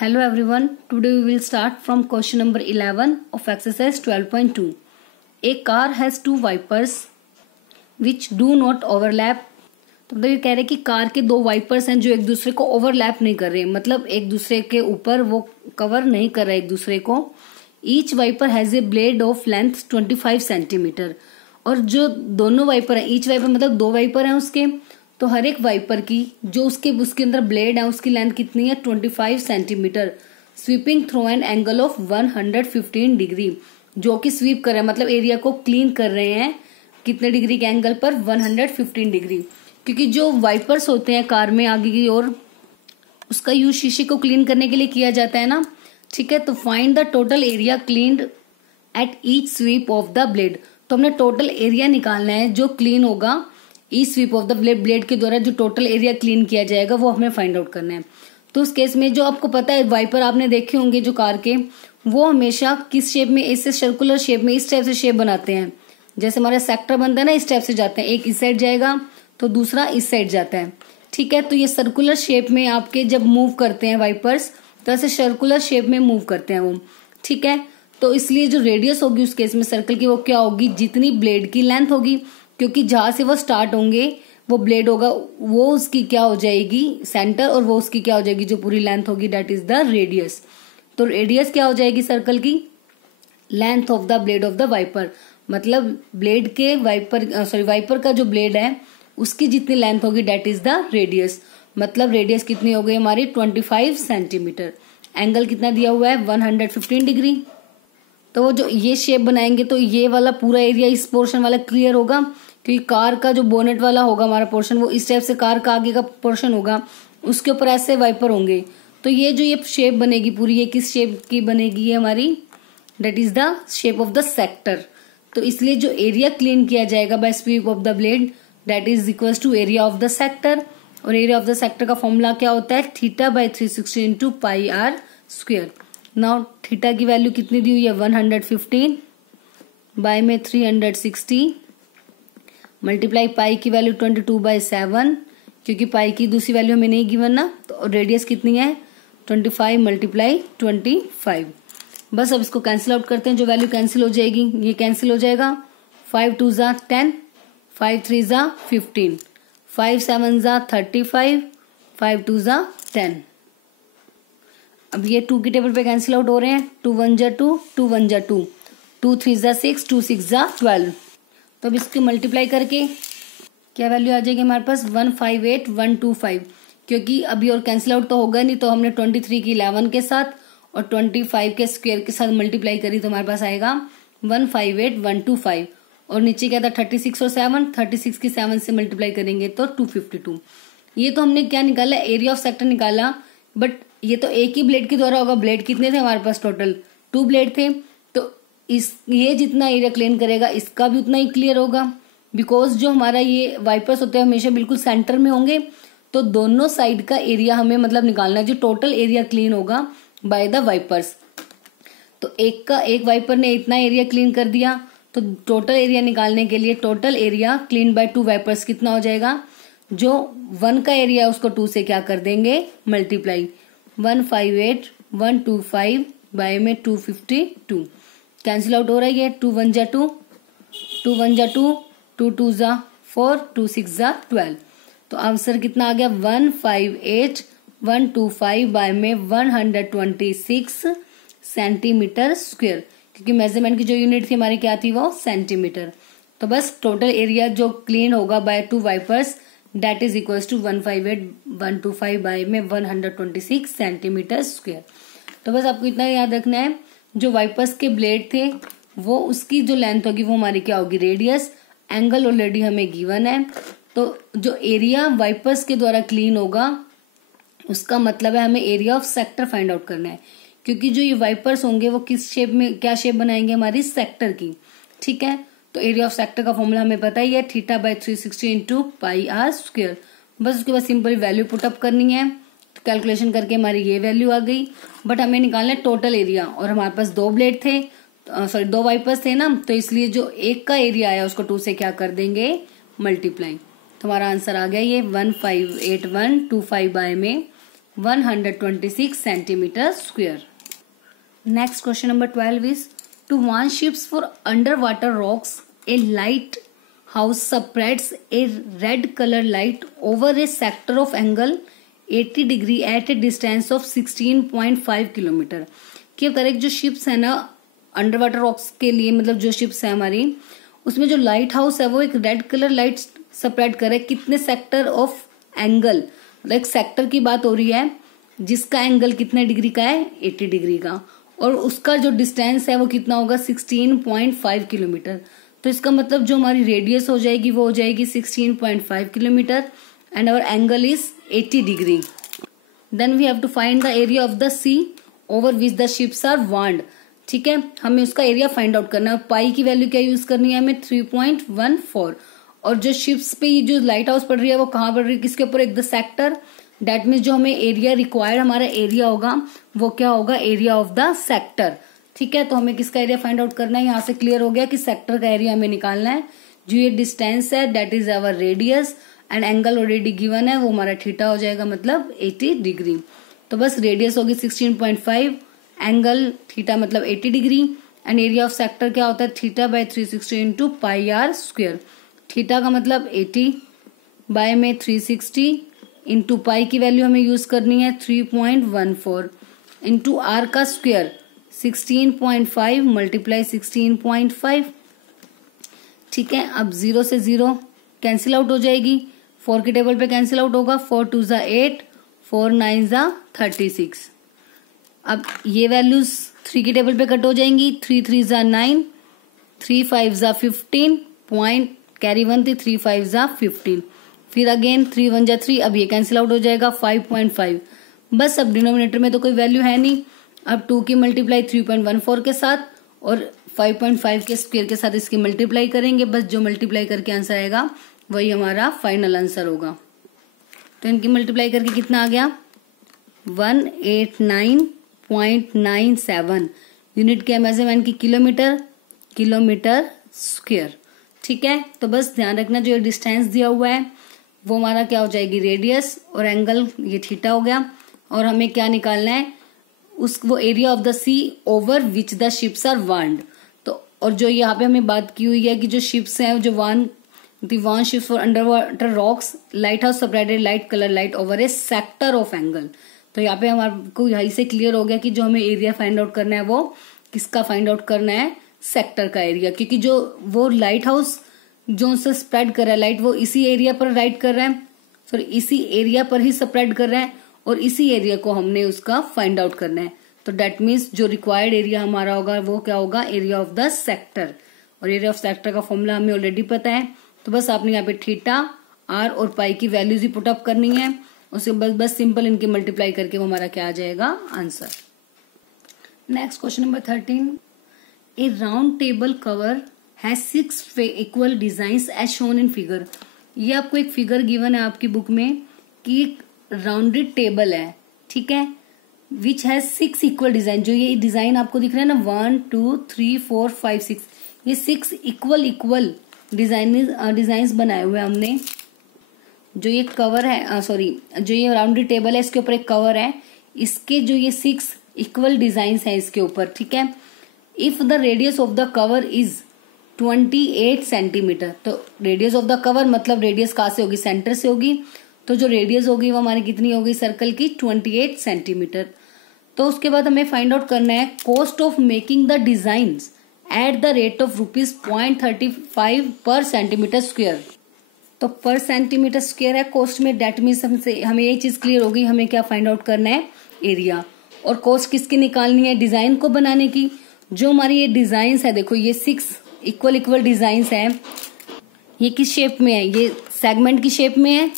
Hello everyone, today we will start from question number 11 of exercise 12.2. A car has two wipers which do not overlap. तो मतलब ये कह रहे हैं कि कार के दो वाइपर्स हैं जो एक दूसरे को ओवरलैप नहीं कर रहे, मतलब एक दूसरे के ऊपर वो कवर नहीं कर रहे एक दूसरे को. Each wiper has a blade of length 25 centimetre. और जो दोनों वाइपर हैं, ईच वाइपर मतलब दो वाइपर हैं उसके, तो हर एक वाइपर की जो उसके अंदर ब्लेड है उसकी लेंथ कितनी है 25 centimetre. Sweeping through an angle of 115 degree. जो कि स्वीप कर रहे हैं मतलब एरिया को क्लीन कर रहे हैं कितने डिग्री के एंगल पर 115 डिग्री. क्योंकि जो वाइपर्स होते हैं कार में आगे की ओर उसका यूज शीशे को क्लीन करने के लिए किया जाता है ना. ठीक है, तो find the total area cleaned at each sweep of the blade. तो हमने टोटल एरिया निकालना है जो क्लीन होगा each sweep of the blade के द्वारा. जो टोटल एरिया क्लीन किया जाएगा वो हमें फाइंड आउट करना है. तो उस केस में जो आपको पता है वाइपर आपने देखे होंगे जो कार के, वो हमेशा किस शेप में, ऐसे सर्कुलर शेप में इस टाइप से शेप बनाते हैं. जैसे हमारा सेक्टर बनता है ना, इस टाइप से जाते हैं. एक इस साइड जाएगा तो दूसरा इस साइड जाता है. ठीक है, तो ये सर्कुलर शेप में आपके जब मूव करते हैं वाइपर्स तो ऐसे सर्कुलर शेप में मूव करते हैं वो. ठीक है, तो इसलिए जो रेडियस होगी उस केस में सर्कल की वो क्या होगी, जितनी ब्लेड की लेंथ होगी, क्योंकि जहां से वो स्टार्ट होंगे वो ब्लेड होगा वो उसकी क्या हो जाएगी सेंटर, और वो उसकी क्या हो जाएगी जो पूरी लेंथ होगी डेट इज द रेडियस. तो रेडियस क्या हो जाएगी सर्कल की, length of the blade of the wiper. मतलब ब्लेड के वाइपर का जो ब्लेड है उसकी जितनी लेंथ होगी डेट इज द रेडियस. मतलब रेडियस कितनी हो गई हमारी 25 सेंटीमीटर. एंगल कितना दिया हुआ है 115 डिग्री. तो वो जो ये शेप बनाएंगे तो ये वाला पूरा एरिया इस पोर्शन वाला क्लियर होगा, क्योंकि कार का जो बोनेट वाला होगा हमारा पोर्शन वो इस टाइप से कार का आगे का पोर्शन होगा, उसके ऊपर ऐसे वाइपर होंगे. तो ये जो ये शेप बनेगी पूरी, ये किस शेप की बनेगी, ये हमारी that is the shape of the sector. तो इसलिए जो एरिया क्लीन किया जाएगा by sweep of the blade that is equal to area of the sector. और एरिया ऑफ द सेक्टर का फॉर्मूला क्या होता है, theta by 360 into pi r square. Now theta की वैल्यू कितनी दी हुई है 115 बाय में 360 मल्टीप्लाई पाई की वैल्यू 22/7, क्योंकि पाई की दूसरी वैल्यू हमें नहीं गिवन ना. तो रेडियस कितनी है 25 मल्टीप्लाई 25. बस अब इसको कैंसिल आउट करते हैं. जो वैल्यू कैंसिल हो जाएगी ये कैंसिल हो जाएगा. 5 2 जा 10, 5 3 जा 15, 5 7 जा 35, 5 2 जा 10. अब ये 2 की टेबल पे कैंसिल आउट हो रहे हैं. 2 1 जा 2, 2 1 जा 2, 2 3 जा 6, 2 6 जा 12. तो अब इसके मल्टीप्लाई करके क्या वैल्यू आ जाएगी हमारे पास 158125. क्योंकि अभी और कैंसिल आउट तो होगा नहीं, तो हमने 23 की 11 के साथ और 25 के स्क्वायर के साथ मल्टीप्लाई करी तो हमारे पास आएगा 158125. और नीचे क्या था 36 और 7, 36 की 7 से मल्टीप्लाई करेंगे तो 252. ये तो हमने क्या निकाला, एरिया ऑफ सेक्टर निकाला. बट ये तो एक ही ब्लेड के द्वारा होगा. ब्लेड कितने थे हमारे पास, टोटल 2 ब्लेड थे. तो ये जितना एरिया क्लीन करेगा इसका भी उतना ही क्लियर होगा, बिकॉज जो हमारा ये वाइपर्स होते हैं हमेशा बिल्कुल सेंटर में होंगे. तो दोनों साइड का एरिया हमें मतलब निकालना है जो टोटल एरिया क्लीन होगा बाय द वाइपर्स. तो एक वाइपर ने इतना एरिया क्लीन कर दिया, तो टोटल एरिया निकालने के लिए total area clean by 2 wipers कितना हो जाएगा, जो 1 का एरिया है उसको 2 से क्या कर देंगे मल्टीप्लाई. 158125 बाय में 252 कैंसिल आउट हो रहा है. ये 2 1 जा 2, 2 1 जा 2, 2 2 जा 4, 2 6 जा 12. तो आंसर कितना आ गया 158125 बाय में 126 सेंटीमीटर स्क्वायर, क्योंकि मेजरमेंट की जो यूनिट थी हमारी क्या थी वो सेंटीमीटर. तो बस टोटल एरिया जो क्लीन होगा by 2 wipers that is equal to 158125 by में 126 सेंटीमीटर स्क्वायर. तो बस आपको इतना याद रखना है, जो वाइपर्स के ब्लेड थे वो उसकी जो लेंथ होगी वो हमारी क्या होगी रेडियस. एंगल ऑलरेडी हमें गिवन है, तो जो एरिया वाइपर्स के द्वारा क्लीन होगा उसका मतलब है हमें area of sector find out करना है, क्योंकि जो ये वाइपर्स होंगे वो किस शेप में, क्या शेप बनाएंगे हमारी सेक्टर की. ठीक है, तो एरिया ऑफ सेक्टर का फॉर्मूला हमें पता ही है theta by 360 into pi are square. बस उसके बाद सिंपल वैल्यू पुटअप करनी है. तो कैलकुलेशन करके हमारी ये वैल्यू आ गई. बट हमें निकालना है टोटल एरिया, और हमारे पास 2 ब्लेड थे, 2 वाइपर्स थे ना, तो इसलिए जो एक का एरिया आया उसको 2 से क्या कर देंगे मल्टीप्लाई. तो हमारा आंसर आ गया ये 158125 बाय में 126 centimetre square. Next question number 12 is to warn ships for underwater rocks, a lighthouse spreads a red color light over a sector of angle 80 degree at a distance of 16.5 kilometre. कि अब correct जो ships है ना under water rocks के लिए, मतलब जो ships है हमारी, उसमें जो लाइट हाउस है वो एक रेड कलर लाइट स्प्रेड करे कितने सेक्टर ऑफ एंगल, एक सेक्टर की बात हो रही है जिसका एंगल कितने डिग्री का है, 80 डिग्री का, और उसका जो डिस्टेंस है वो कितना होगा, 16.5 किलोमीटर। तो इसका मतलब जो हमारी रेडियस हो जाएगी वो हो जाएगी 16.5 kilometre and our angle is 80 degree. Then we have to find the area of the sea over which the ships are warned. ठीक है, हमें उसका एरिया फाइंड आउट करना है। पाई की वैल्यू क्या यूज करनी है हमें, 3.14। और जो शिप्स पे ये जो लाइट हाउस पड़ रही है वो कहाँ पड़ रही है, किसके ऊपर, एक द सेक्टर। डेट मीन्स जो हमें एरिया रिक्वायर्ड हमारा एरिया होगा वो क्या होगा, एरिया ऑफ द सेक्टर। ठीक है, तो हमें किसका एरिया फाइंड आउट करना है, यहाँ से क्लियर हो गया कि सेक्टर का एरिया हमें निकालना है। जो ये डिस्टेंस है that is our radius and angle already given है वो हमारा थीटा हो जाएगा, मतलब 80 डिग्री। तो बस रेडियस होगी 16.5, एंगल थीटा मतलब 80 degree, and area of sector क्या होता है, theta by 360 into pi are square. Theta का मतलब 80 बाय में 360 इंटू पाई की वैल्यू हमें यूज करनी है 3.14 इंटू आर का स्क्वायर 16.5 मल्टीप्लाई 16.5। ठीक है, अब 0 से 0 कैंसिल आउट हो जाएगी, 4 की टेबल पे कैंसिल आउट होगा, 4 2 ज़ा 8, 4 9 ज़ा 36। अब ये वैल्यूज 3 की टेबल पे कट हो जाएंगी, 3 3 ज़ा 9, 3 5 ज़ा 15, पॉइंट कैरी 1 थी, 3 5 ज़ा 15, फिर अगेन 3 1 ज़ा 3, अब ये कैंसिल आउट हो जाएगा 5.5। बस अब डिनोमिनेटर में तो कोई वैल्यू है नहीं, अब 2 की मल्टीप्लाई 3.14 के साथ और 5.5 के स्क्वायर के साथ इसकी मल्टीप्लाई करेंगे, बस जो मल्टीप्लाई करके आंसर आएगा वही हमारा फाइनल आंसर होगा। तो इनकी मल्टीप्लाई करके कितना आ गया, 189.97 यूनिट के मेजरमेंट की किलोमीटर स्क्वायर। ठीक है, तो बस ध्यान रखना जो डिस्टेंस दिया हुआ है वो हमारा क्या हो जाएगी, रेडियस, और एंगल ये थीटा हो गया, और हमें क्या निकालना है, वो area of the sea over which the ships are warned. तो और जो यहाँ पे हमें बात की हुई है कि जो शिप्स हैं जो warn ships for under water rocks, light house spreaded light colour light over a sector of angle. तो यहाँ पे हमारे को यहीं से क्लियर हो गया कि जो हमें एरिया फाइंड आउट करना है वो किसका फाइंड आउट करना है, सेक्टर का एरिया, क्योंकि जो वो लाइट हाउस जो से स्प्रेड कर रहा है लाइट वो इसी एरिया पर राइट कर रहा है, सॉरी इसी एरिया पर ही स्प्रेड कर रहा है, और इसी एरिया को हमने उसका फाइंड आउट करना है। तो डेट मीन्स जो रिक्वायर्ड एरिया हमारा होगा वो क्या होगा, एरिया ऑफ द सेक्टर। और एरिया ऑफ सेक्टर का फॉर्मूला हमें ऑलरेडी पता है, तो बस आपने यहाँ पे थीटा, आर और पाई की वैल्यूज ही पुटअप करनी है, उसके बस सिंपल इनकी मल्टीप्लाई करके वो हमारा क्या आ जाएगा, answer. Next question number 13, a round table cover has 6 equal designs as shown in figure. ये आपको एक फिगर गिवन है आपकी बुक में कि एक राउंडेड टेबल है, ठीक है, विच हैज 6 इक्वल डिजाइन। जो ये डिजाइन आपको दिख रहा है ना 1 2 3 4 5 6, ये 6 इक्वल डिजाइन्स बनाए हुए हमने। जो ये कवर है, जो ये राउंडेड टेबल है इसके ऊपर एक कवर है, इसके जो ये 6 इक्वल डिजाइन्स हैं इसके ऊपर, ठीक है। If the radius of the cover is 28 centimetre, तो रेडियस ऑफ द कवर मतलब रेडियस कहाँ से होगी, सेंटर से होगी, तो जो रेडियस होगी वो हमारी कितनी होगी सर्कल की, 28 सेंटीमीटर। तो उसके बाद हमें फाइंड आउट करना है cost of making the designs at the rate of ₹0.35 पर सेंटीमीटर स्क्वायर। तो पर सेंटीमीटर स्क्वायर है कॉस्ट में, डेट मीन्स हमें ये चीज क्लियर होगी, हमें क्या फाइंड आउट करना है, एरिया। और कॉस्ट किसकी निकालनी है, डिजाइन को बनाने की। जो हमारी ये डिजाइन्स है, देखो ये 6 इक्वल डिजाइन्स हैं, ये किस शेप में है, ये सेगमेंट की शेप में है,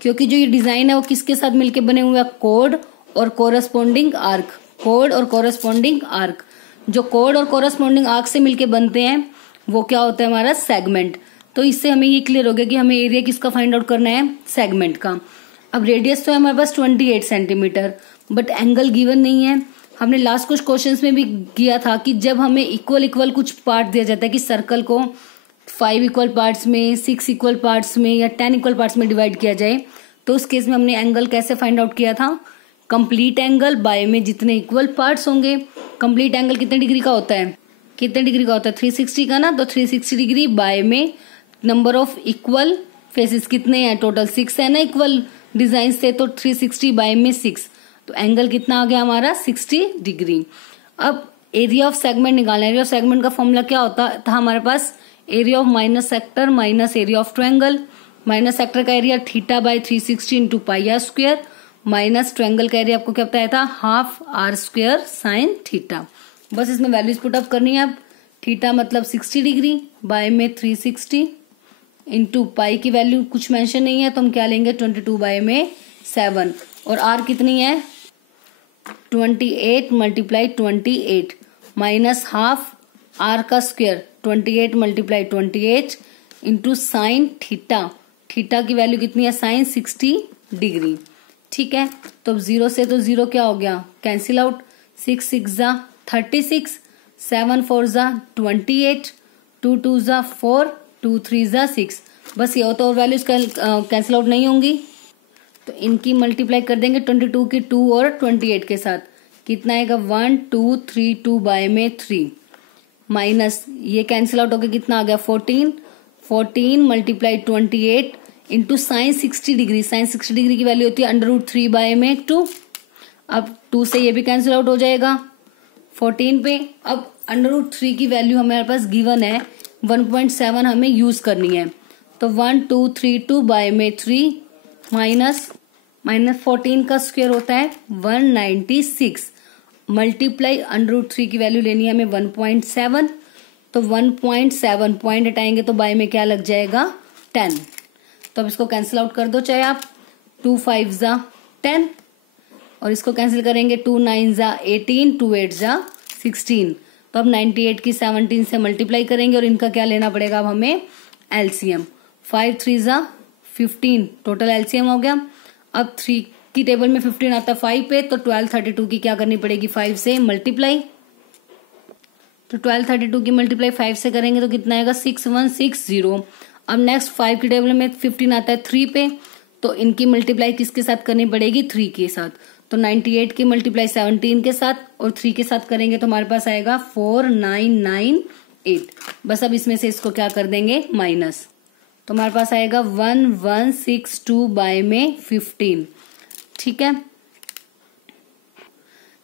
क्योंकि जो ये डिजाइन है वो किसके साथ मिलके बने हुए हैं, कोड और कोरस्पोंडिंग आर्क। कोड और कोरस्पोंडिंग आर्क, जो कोड और कोरस्पोंडिंग आर्क से मिलके बनते हैं वो क्या होता है, हमारा सेगमेंट। तो इससे हमें ये क्लियर हो गया कि हमें एरिया किसका फाइंड आउट करना है, सेगमेंट का। अब रेडियस तो है हमारे पास 28 सेंटीमीटर, बट एंगल गिवन नहीं है। हमने लास्ट कुछ क्वेश्चंस में भी किया था कि जब हमें इक्वल कुछ पार्ट दिया जाता है कि सर्कल को 5 इक्वल पार्ट्स में, 6 इक्वल पार्ट्स में या 10 इक्वल पार्ट्स में डिवाइड किया जाए, तो उस केस में हमने एंगल कैसे फाइंड आउट किया था, कंप्लीट एंगल बाय में जितने इक्वल पार्ट्स होंगे। कंप्लीट एंगल कितने डिग्री का होता है, कितने डिग्री का होता है, 360 का ना, तो 360 डिग्री बाय में नंबर ऑफ इक्वल फेसेस कितने हैं, टोटल 6 है ना इक्वल डिजाइन से, तो 360 बाय में 6, तो एंगल कितना आ गया हमारा 60 डिग्री। अब एरिया ऑफ सेगमेंट निकालना है। एरिया ऑफ सेगमेंट का फॉर्मूला क्या होता था हमारे पास, area of minus sector minus area of triangle. Minus sector का area theta by 360 into pi are square, minus triangle का एरिया आपको क्या बताया था, half R square sine theta. बस इसमें वैल्यूज पुट अप करनी है। अब थीटा मतलब 60 डिग्री बाय में 360 इंटू पाई की वैल्यू कुछ मेंशन नहीं है तो हम क्या लेंगे 22 बाय में 7, और आर कितनी है 28 मल्टीप्लाई 28 माइनस हाफ आर का square 28 multiply 28 into sine theta. Theta की वैल्यू कितनी है साइन 60 डिग्री। ठीक है, तो अब 0 से तो 0 क्या हो गया, कैंसिल आउट, 6 6 जा 36, 7 4 जा 28, 2 2 जा 4, 2 3 जा 6। बस ये हो तो और वैल्यूज कैंसिल आउट नहीं होंगी, तो इनकी मल्टीप्लाई कर देंगे 22 की 2 और 28 के साथ, कितना आएगा 1 2 3 2 बाय में 3 माइनस ये कैंसिल आउट होकर कितना आ गया 14, 14 multiply 28 into sine 60 degree. Sine 60 degree की वैल्यू होती है √3 बाय में 2। अब 2 से ये भी कैंसिल आउट हो जाएगा 14 पे। अब √3 की वैल्यू हमारे पास गिवन है 1.7 हमें यूज करनी है, तो 1 2 3 2 बाय में 3 माइनस 14 का स्क्वायर होता है 196 मल्टीप्लाई √3 की वैल्यू लेनी है हमें 1.7, तो 1.7 पॉइंट हटाएंगे तो बाय में क्या लग जाएगा 10। तो अब इसको कैंसिल आउट कर दो चाहे आप, 2 5 जा 10 और इसको कैंसिल करेंगे 2 9 जा 18, 2 8 जा 16। तो अब 98 की 17 से मल्टीप्लाई करेंगे और इनका क्या लेना पड़ेगा अब हमें एलसीएम, 5 3 जा 15 टोटल एलसीएम हो गया। अब 3 की टेबल में 15 आता है 5 पे, तो 1232 की क्या करनी पड़ेगी 5 से मल्टीप्लाई, तो 1232 की मल्टीप्लाई 5 से करेंगे तो कितना आएगा 6160। अब नेक्स्ट 5 की टेबल में 15 आता है 3 पे, तो इनकी मल्टीप्लाई किसके साथ करनी पड़ेगी 3 के साथ, तो 98 की मल्टीप्लाई 17 के साथ और 3 के साथ करेंगे तो हमारे पास आएगा 4998। बस अब इसमें से इसको क्या कर देंगे माइनस, तो हमारे पास आएगा 1162 बाय में 15। ठीक है,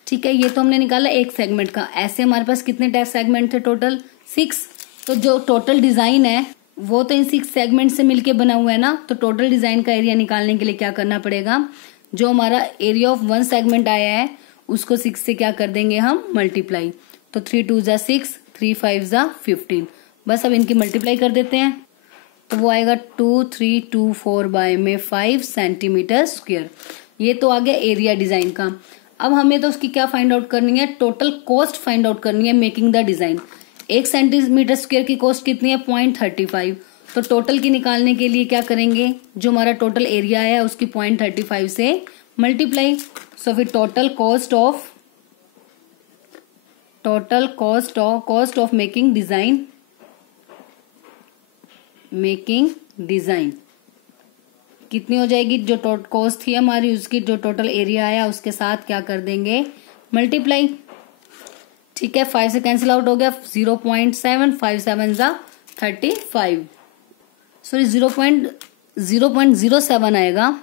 ठीक है, ये तो हमने निकाला एक सेगमेंट का। ऐसे हमारे पास कितने टाइप सेगमेंट थे टोटल 6, तो जो टोटल डिजाइन है वो तो इन 6 सेगमेंट से मिलके बना हुआ है ना, तो टोटल डिजाइन का एरिया निकालने के लिए क्या करना पड़ेगा, जो हमारा एरिया ऑफ 1 सेगमेंट आया है उसको 6 से क्या कर देंगे हम मल्टीप्लाई, तो 3 2 जा 6, 3 5 जा 15। बस अब इनकी मल्टीप्लाई कर देते हैं तो वो आएगा 2324 बाय में 5 सेंटीमीटर स्क्वायर। ये तो आ गया एरिया डिजाइन का। अब हमें तो उसकी क्या फाइंड आउट करनी है, टोटल कॉस्ट फाइंड आउट करनी है making the design. 1 centimetre square की कॉस्ट कितनी है 0.35, तो टोटल की निकालने के लिए क्या करेंगे, जो हमारा टोटल एरिया है उसकी 0.35 से मल्टीप्लाई। सो फिर total cost of making design कितनी हो जाएगी, जो कॉस्ट थी हमारी उसकी जो टोटल एरिया आया उसके साथ क्या कर देंगे मल्टीप्लाई। ठीक है, 5 से कैंसिल आउट हो गया 0.7, 5 7 जा 35, सॉरी 0.07 आएगा,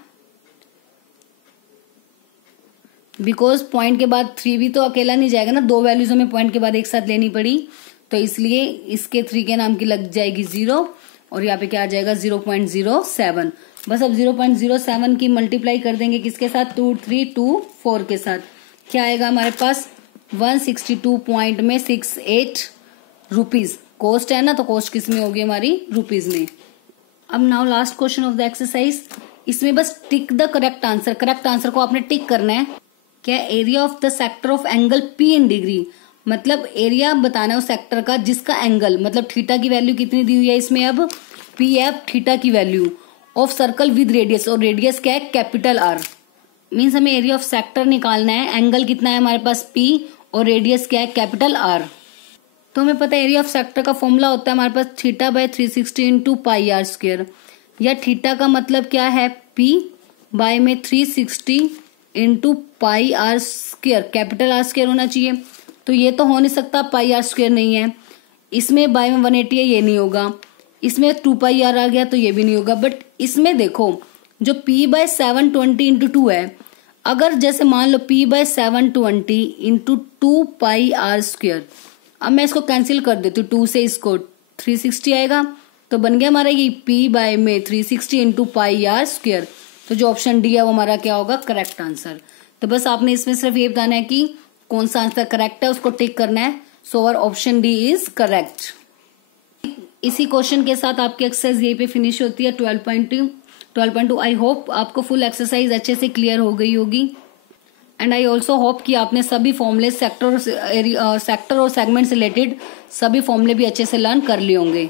बिकॉज पॉइंट के बाद 3 भी तो अकेला नहीं जाएगा ना, 2 वैल्यूज हमें पॉइंट के बाद एक साथ लेनी पड़ी, तो इसलिए इसके 3 के नाम की लग जाएगी 0 और यहाँ पे क्या आ जाएगा 0.07। बस अब 0.07 की मल्टीप्लाई कर देंगे किसके साथ 2324 के साथ, क्या आएगा हमारे पास 162.68 रुपीज। कॉस्ट है ना, तो कॉस्ट किस में होगी हमारी रुपीज में। अब now last question of the exercise, इसमें बस tick the correct answer. Correct answer को आपने टिक करना है। क्या area of the sector of angle P in degree, मतलब एरिया बताना है उस सेक्टर का जिसका एंगल, मतलब थीटा की वैल्यू कितनी दी हुई है इसमें, अब पी एफ थीटा की value of circle with radius, और रेडियस क्या है कैपिटल आर। मीन्स हमें एरिया ऑफ सेक्टर निकालना है, एंगल कितना है हमारे पास पी और रेडियस क्या है कैपिटल आर। तो हमें पता है एरिया ऑफ सेक्टर का फॉर्मूला होता है हमारे पास theta by 360 into pi are square, या थीटा का मतलब क्या है पी बाय में 360 into pi are square, capital R square होना चाहिए, तो ये तो हो नहीं सकता, पाई आर स्क्वायर नहीं है। इसमें बाय में 180 है, ये नहीं होगा। इसमें 2 पाई आर आ गया तो ये भी नहीं होगा। बट इसमें देखो जो p बाय 720 इंटू 2 है, अगर जैसे मान लो p by 720 into 2 pi are square, अब मैं इसको कैंसिल कर देती हूँ, 2 से इसको 360 आएगा, तो बन गया हमारा ये p बाय में 360 इंटू पाई आर स्क्वायर। तो जो ऑप्शन डी है वो हमारा क्या होगा, करेक्ट आंसर। तो बस आपने इसमें सिर्फ ये बताना है कि कौन सा आंसर करेक्ट है, उसको टिक करना है। So our option D is correct. इसी क्वेश्चन के साथ आपकी एक्सरसाइज यहीं पे फिनिश होती है 12.2। आई होप आपको फुल एक्सरसाइज अच्छे से क्लियर हो गई होगी। एंड आई ऑल्सो होप कि आपने सभी फॉर्मूले सेक्टर और सेगमेंट से रिलेटेड सभी फॉर्मूले भी अच्छे से लर्न कर लिए होंगे।